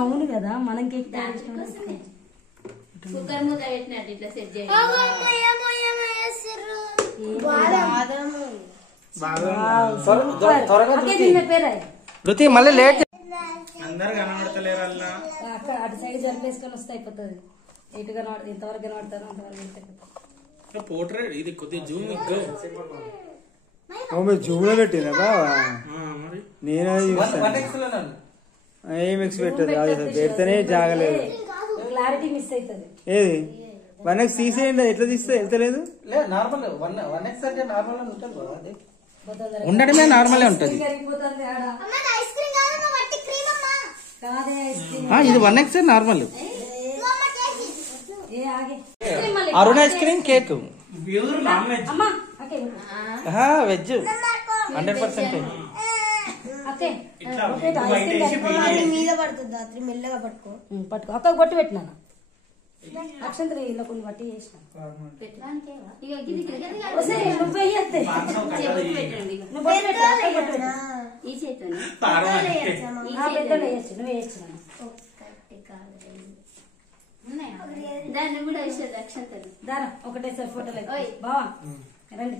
అవును కదా మనం కేక్ కుక్కర్ మూత పెట్టినట్టు ఇట్లా సెట్ చేయాలి. రుతి మళ్ళీ లేట్ అందరు కనబడతలేరు అలా అక్కడ అటు సైడ్ జరిపేసుకొని వస్తే అయిపోతుంది. ఎటు కనబడుతుంది ఎంతవరకు కనబడతారో అంతవరకు పోర్ట్రేట్ ఇది కొద్దిగా జూమ్ ఎక్కువ జూమ్ లో పెట్టినా బావా నేను ఏం ఎక్స్ పెట్టదు పెడితేనే జాగలేదు క్లారిటీ మిస్ అవుతుంది. ఏది 1x తీసేయండి ఎట్లా తీస్తే వెళ్తలేదు నార్మల్ 1x అంటే నార్మల్ ఉంటుంది ఉండడమే నార్మల్ ఉంటది. ఇది 1x నార్మల్. అరుణ ఐస్ క్రీమ్ కేక్ వెజ్ 100%. మీద పడుతుంది మెల్లగా పట్టుకో అక్క కొట్టి పెట్టినా అక్షంతలు ఇలా కొన్ని బట్టి చేసిన దాన్ని కూడా వేసేది అక్షంతలు దారా ఒకటేసారి ఫోటోలు బావా రండి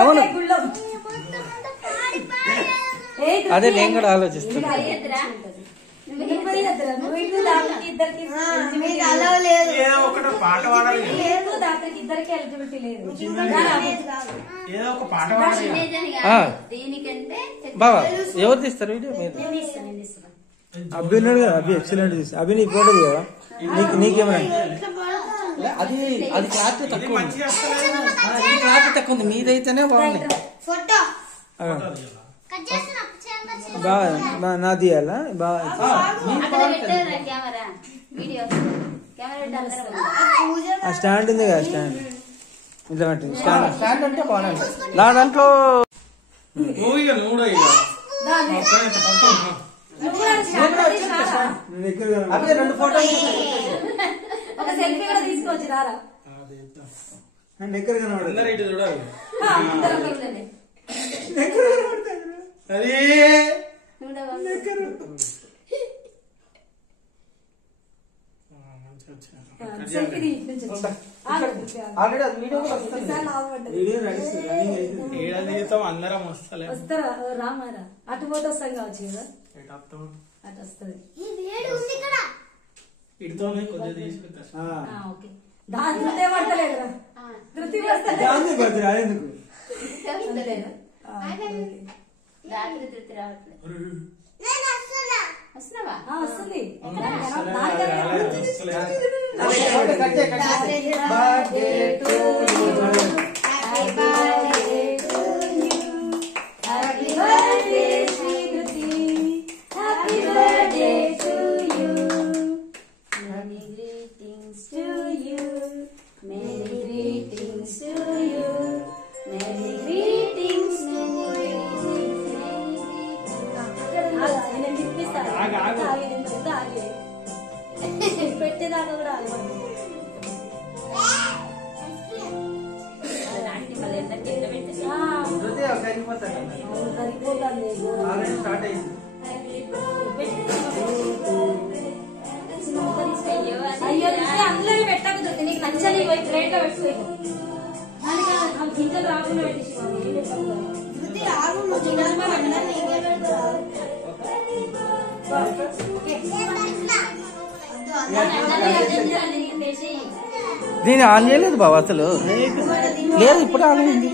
అవును అదే నేను కూడా ఆలోచిస్తున్నా. బావా ఎవరు తీస్తారు వీడియో? అబ్బి ఉన్నాడు కదా అబ్బి ఎక్సలెంట్ తీస్తా అబ్బి నీ ఫోటో కదా నీకేమైనా అది అది క్లాత్ తక్కువ ఉంది. క్లాత్ తక్కువ ఉంది మీదైతేనే బాగుంది. బాగా నా తీయాలా బాగా ఆ స్టాండ్ ఉంది కదా స్టాండ్ ఇట్లా పెట్టింది స్టాండ్ అంటే బాగుంది. నా దాంట్లో అదే 2 ఫోటోలు ఒక సెల్ఫీ కూడా తీసుకోవచ్చు రారా ఎక్కడ కనబడదు ఇటు చూడాలి ఆల్రెడీ అది వీడియో అందరం వస్తలే వస్తారా రామారా అటు పోతే వస్తాం కావచ్చు కదా అటు వస్తుంది ఇటుతోనే కొద్దిగా తీసుకుంటా. ఓకే దాని ధృతి పడతలేదురా ధృతి ఎందుకు వస్తుంది పెట్టేదాకా కూడా అయ్యో అందులో పెట్టకపోతే నీకు నచ్చని ప్లేట్ లో పెట్టుకో గింజలు రాకుండా పెట్టేసి దీన్ని ఆన్ చేయలేదు బాబు అసలు లేదు ఇప్పుడు ఆన్ అయింది.